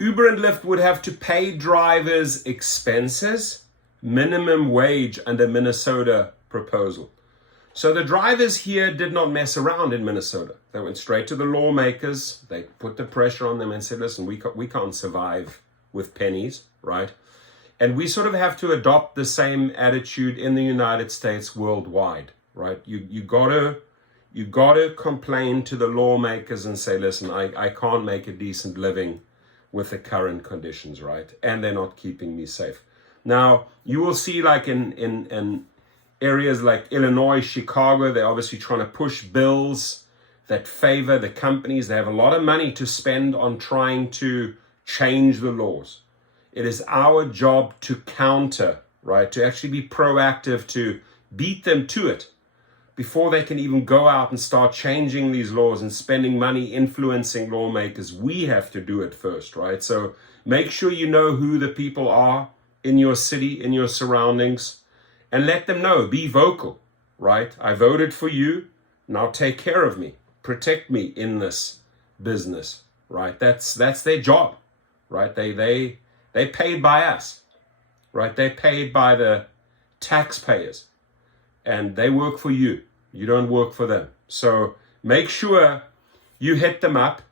Uber and Lyft would have to pay drivers expenses, minimum wage under Minnesota proposal. So the drivers here did not mess around in Minnesota. They went straight to the lawmakers. They put the pressure on them and said, listen, we can't survive with pennies, right? And we sort of have to adopt the same attitude in the United States worldwide, right? You gotta complain to the lawmakers and say, listen, I can't make a decent living with the current conditions, right? And they're not keeping me safe. Now, you will see like in areas like Illinois, Chicago, they're obviously trying to push bills that favor the companies. They have a lot of money to spend on trying to change the laws. It is our job to counter, right? To actually be proactive, to beat them to it before they can even go out and start changing these laws and spending money influencing lawmakers. We have to do it first, right? So make sure you know who the people are in your city, in your surroundings, and let them know. Be vocal, right? I voted for you. Now take care of me. Protect me in this business, right? That's their job, right? They paid by us, right? They paid by the taxpayers, and they work for you. You don't work for them. So make sure you hit them up.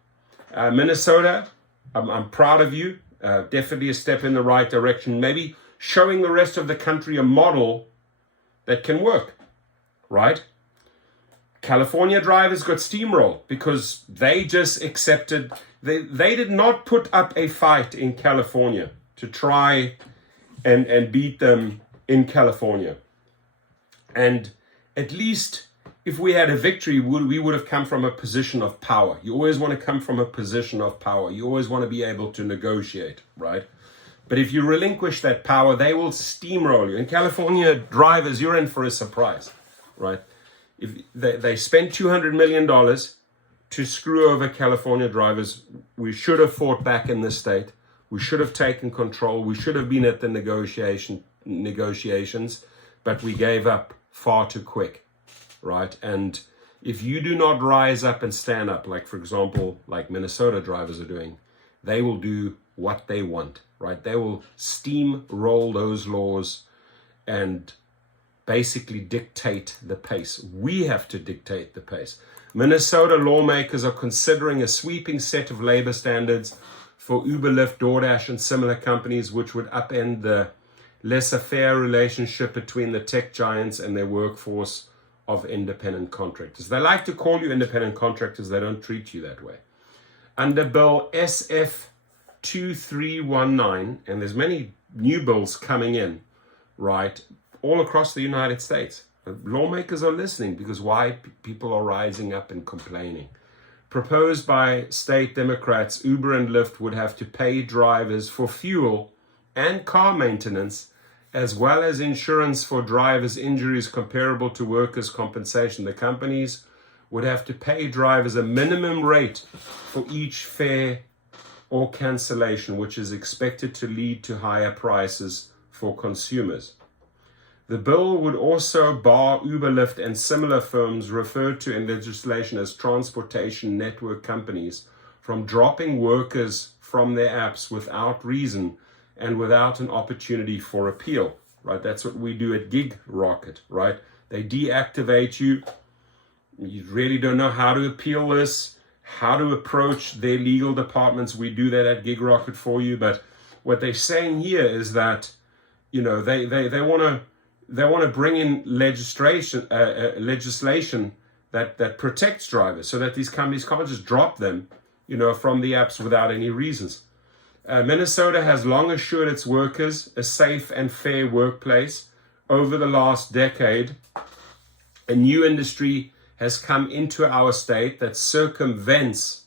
Minnesota, I'm proud of you. Definitely a step in the right direction. Maybe showing the rest of the country a model that can work, right? California drivers got steamrolled because they just accepted, they did not put up a fight in California to try and beat them in California. And at least if we had a victory, we would have come from a position of power. You always want to come from a position of power. You always want to be able to negotiate, right? But if you relinquish that power, they will steamroll you. In California, drivers, you're in for a surprise, right? If they spent $200 million to screw over California drivers, we should have fought back in this state. We should have taken control. We should have been at the negotiations, but we gave up far too quick, right? And if you do not rise up and stand up, like for example, like Minnesota drivers are doing, they will do what they want, right? They will steamroll those laws and basically dictate the pace. We have to dictate the pace. Minnesota lawmakers are considering a sweeping set of labor standards for Uber, Lyft, DoorDash, and similar companies, which would upend the laissez-faire relationship between the tech giants and their workforce of independent contractors. They like to call you independent contractors. They don't treat you that way. Under Bill SF 2319, and there's many new bills coming in, right, all across the United States. Lawmakers are listening because why people are rising up and complaining. Proposed by state Democrats, Uber and Lyft would have to pay drivers for fuel and car maintenance, as well as insurance for drivers' injuries comparable to workers' compensation. The companies would have to pay drivers a minimum rate for each fare or cancellation, which is expected to lead to higher prices for consumers. The bill would also bar Uber, Lyft, and similar firms referred to in legislation as transportation network companies from dropping workers from their apps without reason and without an opportunity for appeal, right? That's what we do at Gig Rocket, right? They deactivate you. You really don't know how to appeal this, how to approach their legal departments. We do that at Gig Rocket for you. But what they're saying here is that, you know, they want to bring in legislation that protects drivers so that these companies can't just drop them, you know, from the apps without any reasons. Minnesota has long assured its workers a safe and fair workplace. Over the last decade, a new industry has come into our state that circumvents,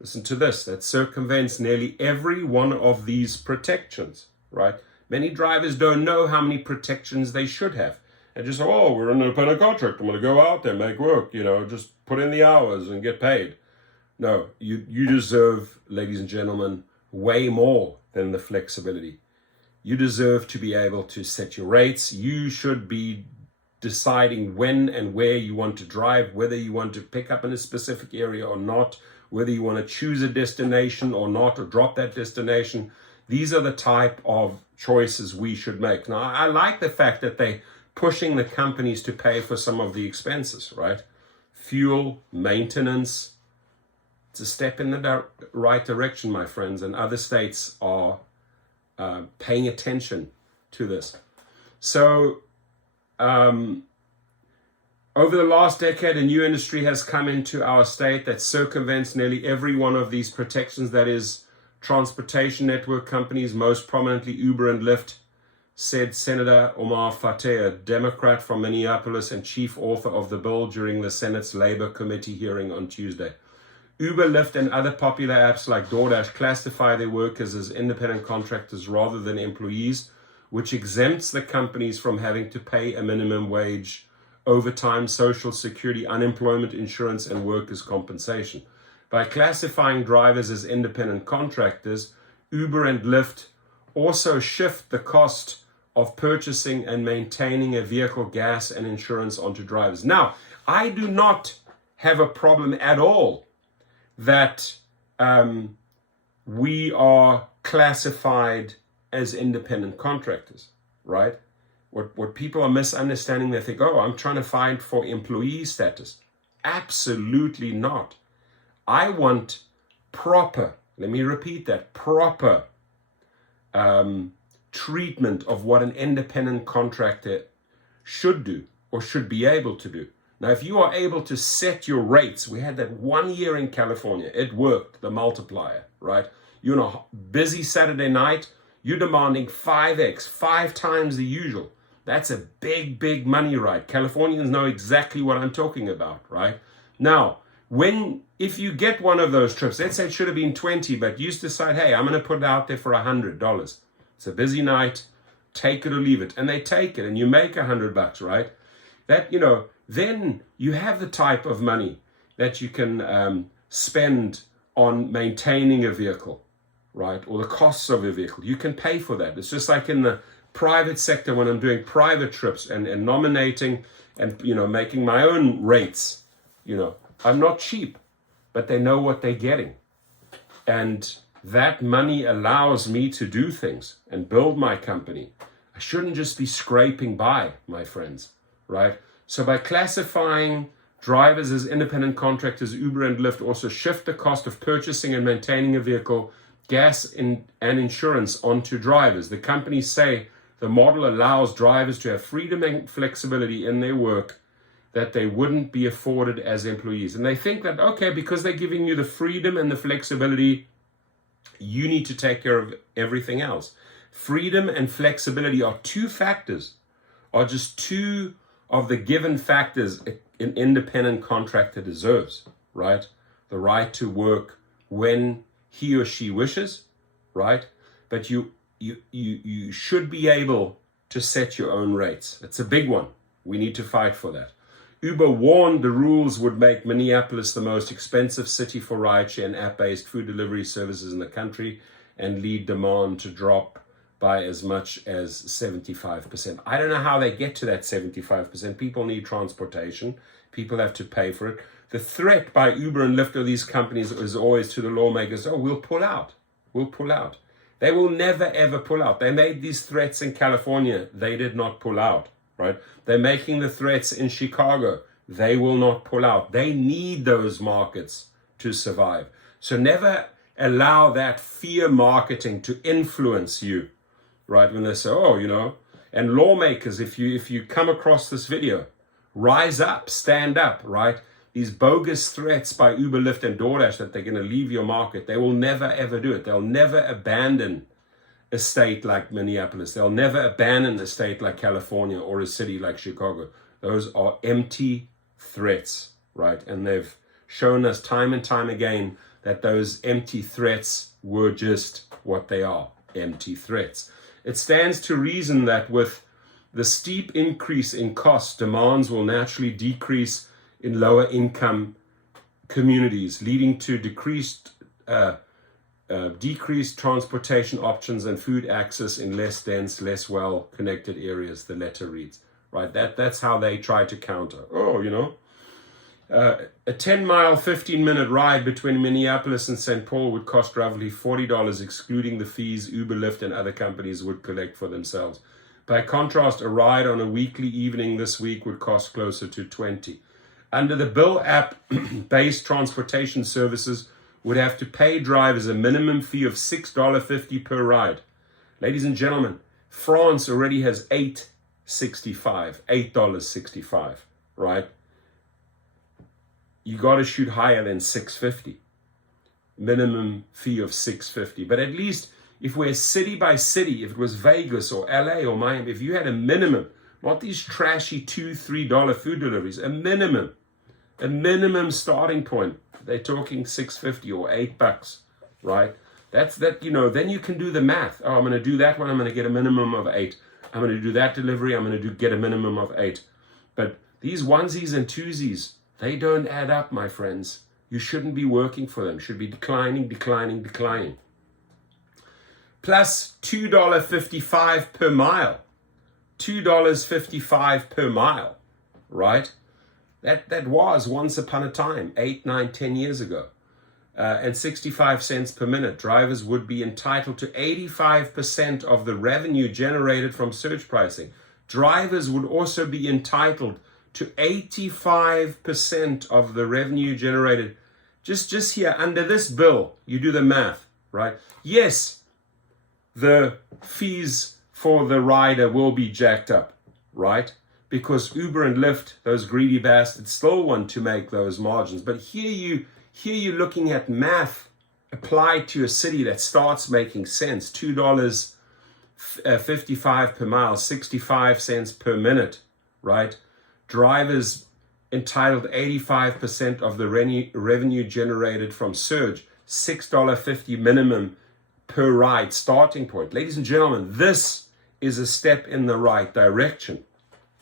listen to this, that circumvents nearly every one of these protections, right? Many drivers don't know how many protections they should have. They just, oh, we're an independent contract. I'm going to go out there, make work, you know, just put in the hours and get paid. No, you deserve, ladies and gentlemen, way more than the flexibility. You deserve to be able to set your rates. You should be deciding when and where you want to drive, whether you want to pick up in a specific area or not, whether you want to choose a destination or not, or drop that destination. These are the type of choices we should make. Now, I like the fact that they're pushing the companies to pay for some of the expenses, right? Fuel, maintenance. It's a step in the right direction, my friends, and other states are paying attention to this. So, over the last decade, a new industry has come into our state that circumvents nearly every one of these protections. That is, transportation network companies, most prominently Uber and Lyft, said Senator Omar Fateh, a Democrat from Minneapolis and chief author of the bill during the Senate's Labor Committee hearing on Tuesday. Uber, Lyft, and other popular apps like DoorDash classify their workers as independent contractors rather than employees, which exempts the companies from having to pay a minimum wage, overtime, social security, unemployment insurance, and workers' compensation. By classifying drivers as independent contractors, Uber and Lyft also shift the cost of purchasing and maintaining a vehicle, gas, and insurance onto drivers. Now, I do not have a problem at all that we are classified as independent contractors, right? What people are misunderstanding, they think, oh, I'm trying to fight for employee status. Absolutely not. I want proper, let me repeat that, proper treatment of what an independent contractor should do or should be able to do. Now, if you are able to set your rates, we had that 1 year in California, it worked, the multiplier, right? You're on a busy Saturday night, you're demanding 5x, 5 times the usual. That's a big, big money ride. Californians know exactly what I'm talking about, right? Now, if you get one of those trips, let's say it should have been 20, but you decide, hey, I'm going to put it out there for $100. It's a busy night, take it or leave it. And they take it and you make $100, right? That, then you have the type of money that you can spend on maintaining a vehicle, right? Or the costs of a vehicle. You can pay for that. It's just like in the private sector when I'm doing private trips and nominating and, making my own rates, I'm not cheap, but they know what they're getting. And that money allows me to do things and build my company. I shouldn't just be scraping by, my friends, right? So by classifying drivers as independent contractors, Uber and Lyft also shift the cost of purchasing and maintaining a vehicle, gas, and insurance onto drivers. The companies say the model allows drivers to have freedom and flexibility in their work that they wouldn't be afforded as employees. And they think that, okay, because they're giving you the freedom and the flexibility, you need to take care of everything else. Freedom and flexibility are just two of the given factors an independent contractor deserves, right? The right to work when he or she wishes, right? But you should be able to set your own rates. It's a big one. We need to fight for that. Uber warned the rules would make Minneapolis the most expensive city for rideshare and app-based food delivery services in the country and lead demand to drop by as much as 75%. I don't know how they get to that 75%. People need transportation. People have to pay for it. The threat by Uber and Lyft or these companies is always to the lawmakers, oh, we'll pull out. We'll pull out. They will never, ever pull out. They made these threats in California. They did not pull out, right? They're making the threats in Chicago. They will not pull out. They need those markets to survive. So never allow that fear marketing to influence you, right? When they say, oh, and lawmakers, if you come across this video, rise up, stand up, right? These bogus threats by Uber, Lyft, and DoorDash that they're going to leave your market, they will never, ever do it. They'll never abandon a state like Minneapolis. They'll never abandon a state like California or a city like Chicago. Those are empty threats, right? And they've shown us time and time again that those empty threats were just what they are, empty threats. It stands to reason that with the steep increase in costs, demands will naturally decrease in lower income communities, leading to decreased transportation options and food access in less dense, less well-connected areas, the letter reads, right? That's how they try to counter. A 10-mile, 15-minute ride between Minneapolis and St. Paul would cost roughly $40, excluding the fees Uber, Lyft, and other companies would collect for themselves. By contrast, a ride on a weekly evening this week would cost closer to $20. Under the Bill app-based transportation services would have to pay drivers a minimum fee of $6.50 per ride. Ladies and gentlemen, France already has $8.65, right? You got to shoot higher than $6.50. Minimum fee of $6.50. But at least if we're city by city, if it was Vegas or LA or Miami, if you had a minimum, not these trashy $2, $3 food deliveries, a minimum starting point, they're talking $6.50 or $8, right? Then you can do the math. Oh, I'm going to do that one. I'm going to get a minimum of $8. I'm going to do that delivery. I'm going to get a minimum of $8. But these onesies and twosies, they don't add up, my friends. You shouldn't be working for them. Should be declining. Plus $2.55 per mile. $2.55 per mile, right? That was once upon a time, 8, 9, 10 years ago. And 65 cents per minute. Drivers would be entitled to 85% of the revenue generated from surge pricing. Drivers would also be entitled to 85% of the revenue generated. Just here, under this bill, you do the math, right? Yes, the fees for the rider will be jacked up, right? Because Uber and Lyft, those greedy bastards, still want to make those margins. But here you're looking at math applied to a city that starts making sense. $2.55 per mile, 65 cents per minute, right? Drivers entitled 85% of the revenue generated from surge, $6.50 minimum per ride starting point. Ladies and gentlemen, this is a step in the right direction,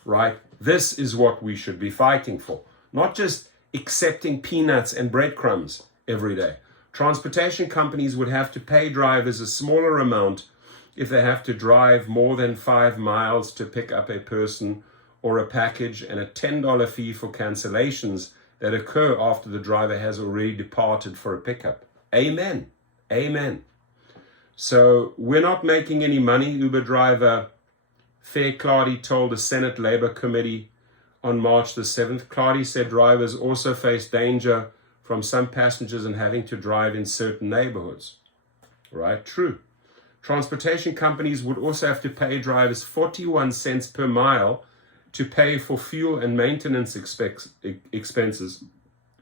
right? This is what we should be fighting for, not just accepting peanuts and breadcrumbs every day. Transportation companies would have to pay drivers a smaller amount if they have to drive more than 5 miles to pick up a person or a package, and a $10 fee for cancellations that occur after the driver has already departed for a pickup. Amen. So we're not making any money, Uber driver Fair Clardy told the Senate Labor Committee on March the 7th. Clardy said drivers also face danger from some passengers and having to drive in certain neighborhoods. Right? True. Transportation companies would also have to pay drivers 41 cents per mile to pay for fuel and maintenance expenses,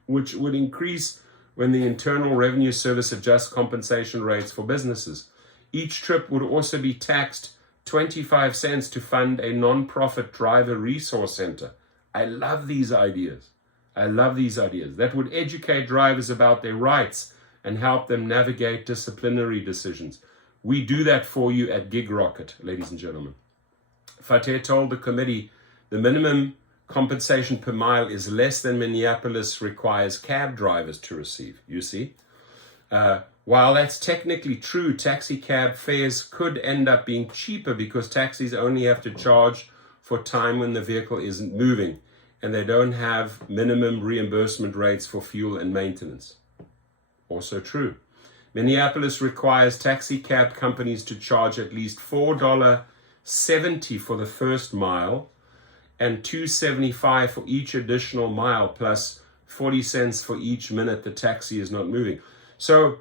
which would increase when the Internal Revenue Service adjusts compensation rates for businesses. Each trip would also be taxed 25 cents to fund a non-profit driver resource center. I love these ideas. That would educate drivers about their rights and help them navigate disciplinary decisions. We do that for you at Gig Rocket, ladies and gentlemen. Fateh told the committee the minimum compensation per mile is less than Minneapolis requires cab drivers to receive, you see. While that's technically true, taxi cab fares could end up being cheaper because taxis only have to charge for time when the vehicle isn't moving, and they don't have minimum reimbursement rates for fuel and maintenance. Also true. Minneapolis requires taxi cab companies to charge at least $4.70 for the first mile and $2.75 for each additional mile, plus 40 cents for each minute the taxi is not moving. So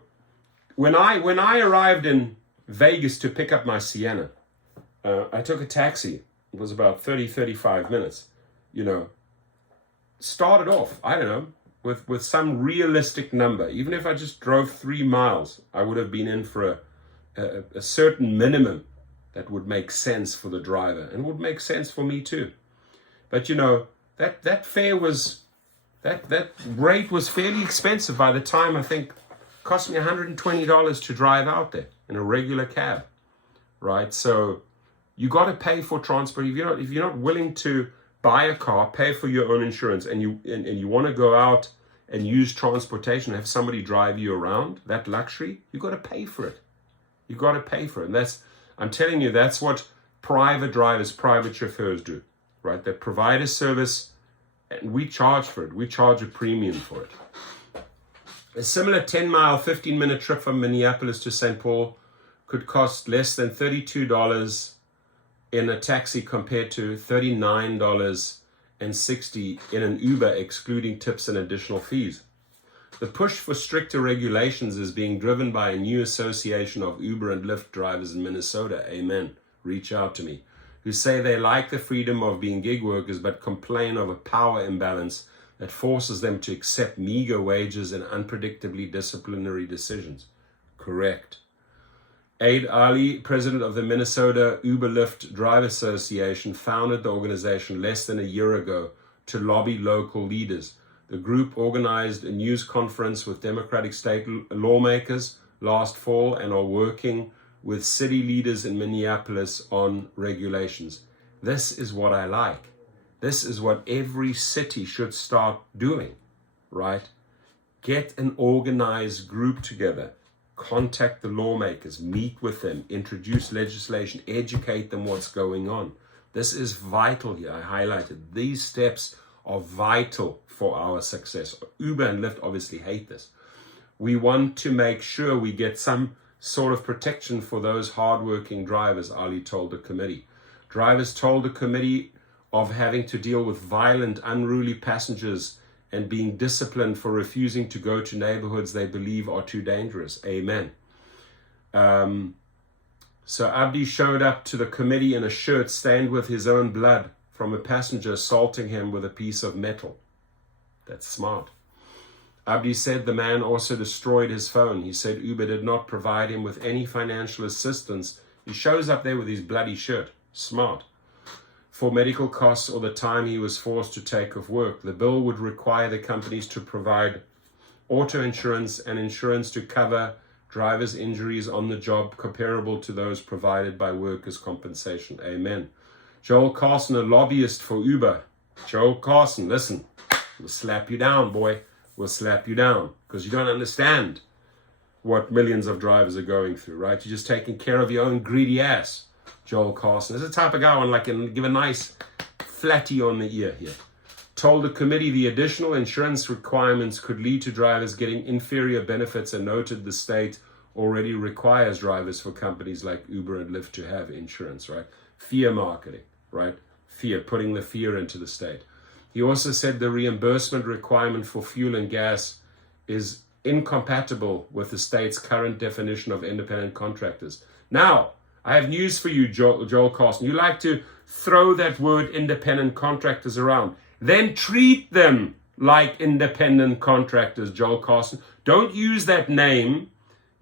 when I arrived in Vegas to pick up my Sienna, I took a taxi. It was about 35 minutes. Started off, I don't know, with some realistic number. Even if I just drove 3 miles, I would have been in for a certain minimum that would make sense for the driver and would make sense for me too. But that fare was, that rate was fairly expensive by the time. I think it cost me $120 to drive out there in a regular cab, right? So you got to pay for transport. If you're not willing to buy a car, pay for your own insurance, and you want to go out and use transportation, have somebody drive you around, that luxury, you got to pay for it. You got to pay for it. And I'm telling you, that's what private drivers, private chauffeurs do, right? They provide a service And we charge for it. We charge a premium for it. A similar 10-mile, 15-minute trip from Minneapolis to St. Paul could cost less than $32 in a taxi compared to $39.60 in an Uber, excluding tips and additional fees. The push for stricter regulations is being driven by a new association of Uber and Lyft drivers in Minnesota. Amen. Reach out to me. Who say they like the freedom of being gig workers but complain of a power imbalance that forces them to accept meager wages and unpredictably disciplinary decisions. Correct. Aid Ali, president of the Minnesota Uber Lyft Driver Association, founded the organization less than a year ago to lobby local leaders. The group organized a news conference with Democratic state lawmakers last fall and are working with city leaders in Minneapolis on regulations. This is what I like. This is what every city should start doing, right? Get an organized group together, contact the lawmakers, meet with them, introduce legislation, educate them what's going on. This is vital here. I highlighted these steps are vital for our success. Uber and Lyft obviously hate this. We want to make sure we get some sort of protection for those hardworking drivers, Ali told the committee. Drivers told the committee of having to deal with violent, unruly passengers and being disciplined for refusing to go to neighborhoods they believe are too dangerous. Amen. So Abdi showed up to the committee in a shirt stained with his own blood from a passenger assaulting him with a piece of metal. That's smart. Abdi said the man also destroyed his phone. He said Uber did not provide him with any financial assistance. He shows up there with his bloody shirt. Smart. For medical costs or the time he was forced to take off work. The bill would require the companies to provide auto insurance and insurance to cover drivers' injuries on the job comparable to those provided by workers' compensation. Amen. Joel Carson, a lobbyist for Uber. Joel Carson, listen, we'll slap you down, boy. We'll slap you down because you don't understand what millions of drivers are going through, right? You're just taking care of your own greedy ass. Joel Carson is the type of guy I want to give a nice flatty on the ear here. Told the committee the additional insurance requirements could lead to drivers getting inferior benefits and noted the state already requires drivers for companies like Uber and Lyft to have insurance, right? Fear marketing, right? Fear, putting the fear into the state. He also said the reimbursement requirement for fuel and gas is incompatible with the state's current definition of independent contractors. Now, I have news for you, Joel Carson. You like to throw that word independent contractors around. Then treat them like independent contractors, Joel Carson. Don't use that name,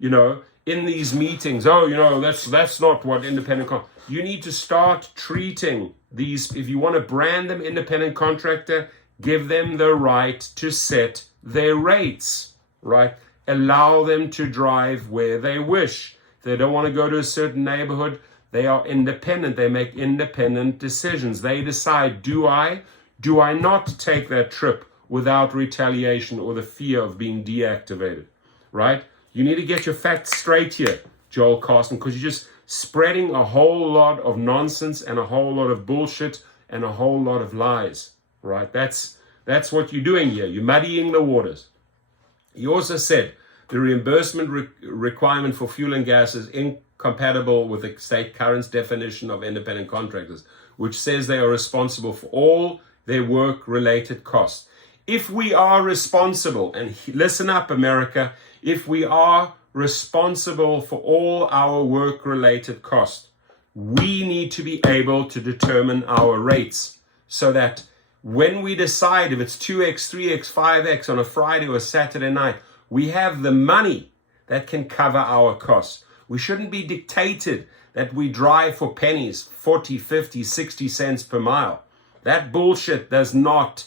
in these meetings. Oh, that's not what independent You need to start treating these, if you want to brand them independent contractor, give them the right to set their rates, right? Allow them to drive where they wish. If they don't want to go to a certain neighborhood, they are independent. They make independent decisions. They decide, do I not take that trip without retaliation or the fear of being deactivated, right? You need to get your facts straight here, Joel Carson, because you're just spreading a whole lot of nonsense and a whole lot of bullshit and a whole lot of lies, right? That's what you're doing here. You're muddying the waters. He also said the reimbursement requirement for fuel and gas is incompatible with the state current definition of independent contractors, which says they are responsible for all their work-related costs. If we are responsible, and listen up, America, if we are responsible for all our work-related costs, we need to be able to determine our rates so that when we decide if it's 2x, 3x, 5x on a Friday or a Saturday night, we have the money that can cover our costs. We shouldn't be dictated that we drive for pennies, 40, 50, 60 cents per mile. That bullshit does not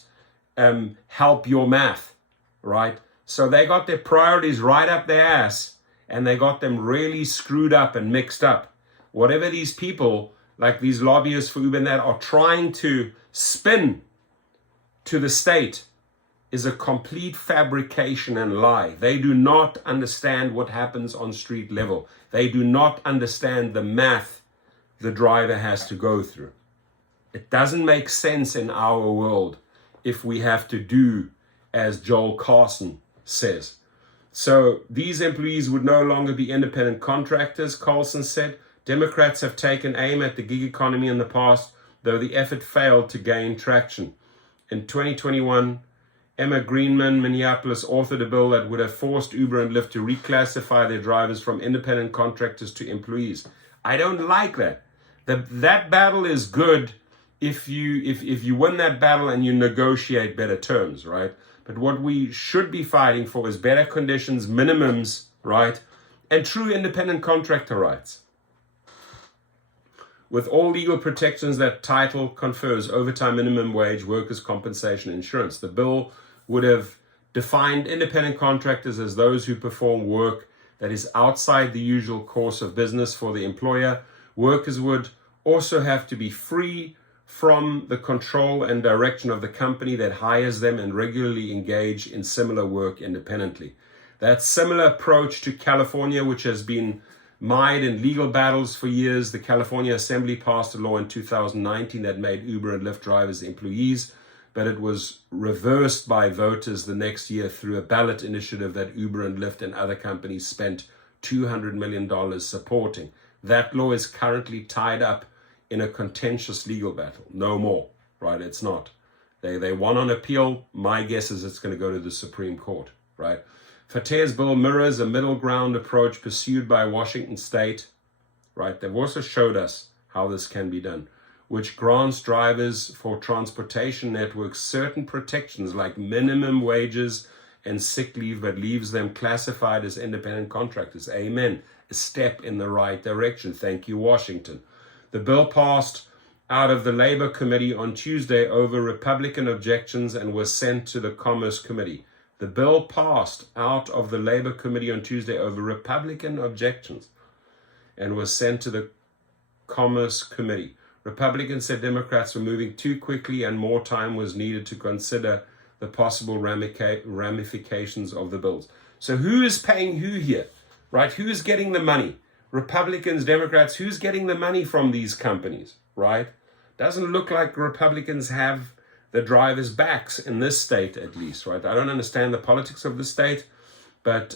help your math, right? So they got their priorities right up their ass, and they got them really screwed up and mixed up. Whatever these people, like these lobbyists for Uber and that, are trying to spin to the state is a complete fabrication and lie. They do not understand what happens on street level. They do not understand the math the driver has to go through. It doesn't make sense in our world. if we have to do as Joel Carson says. So these employees would no longer be independent contractors, Carlson said. Democrats have taken aim at the gig economy in the past, though the effort failed to gain traction. In 2021, Emma Greenman, Minneapolis, authored a bill that would have forced Uber and Lyft to reclassify their drivers from independent contractors to employees. I don't like that. That battle is good if you win that battle and you negotiate better terms, right? But what we should be fighting for is better conditions, minimums, right? And true independent contractor rights, with all legal protections that title confers: overtime, minimum wage, workers' compensation, insurance. The bill would have defined independent contractors as those who perform work that is outside the usual course of business for the employer. Workers would also have to be free from the control and direction of the company that hires them and regularly engage in similar work independently. That similar approach to California, which has been mired in legal battles for years. The California Assembly passed a law in 2019 that made Uber and Lyft drivers employees, but it was reversed by voters the next year through a ballot initiative that Uber and Lyft and other companies spent $200 million supporting. That law is currently tied up in a contentious legal battle. No more, right? It's not. They won on appeal. My guess is it's going to go to the Supreme Court, right? Fateh's bill mirrors a middle ground approach pursued by Washington State, right? They've also showed us how this can be done, which grants drivers for transportation networks certain protections like minimum wages and sick leave, but leaves them classified as independent contractors. Amen. A step in the right direction. Thank you, Washington. The bill passed out of the Labor Committee on Tuesday over Republican objections and was sent to the Commerce Committee. The bill passed out of the Labor Committee on Tuesday over Republican objections and was sent to the Commerce Committee. Republicans said Democrats were moving too quickly and more time was needed to consider the possible ramifications of the bills. So who is paying who here, right? Who is getting the money? Republicans, Democrats, who's getting the money from these companies, right? Doesn't look like Republicans have the drivers' backs in this state, at least, right? I don't understand the politics of the state, but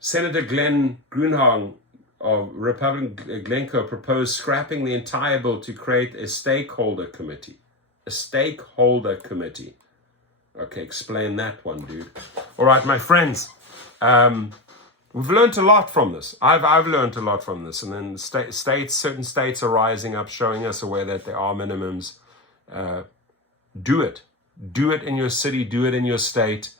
Senator Glenn Grunewald of Republican Glencoe proposed scrapping the entire bill to create a stakeholder committee. A stakeholder committee. Okay, explain that one, dude. All right, my friends, we've learned a lot from this. I've learned a lot from this, and then certain states are rising up, showing us a way that there are minimums. Do it in your city, do it in your state.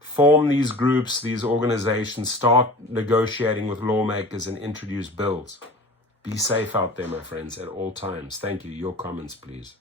Form these groups, these organizations, start negotiating with lawmakers and introduce bills. Be safe out there, my friends, at all times. Thank you. Your comments, please.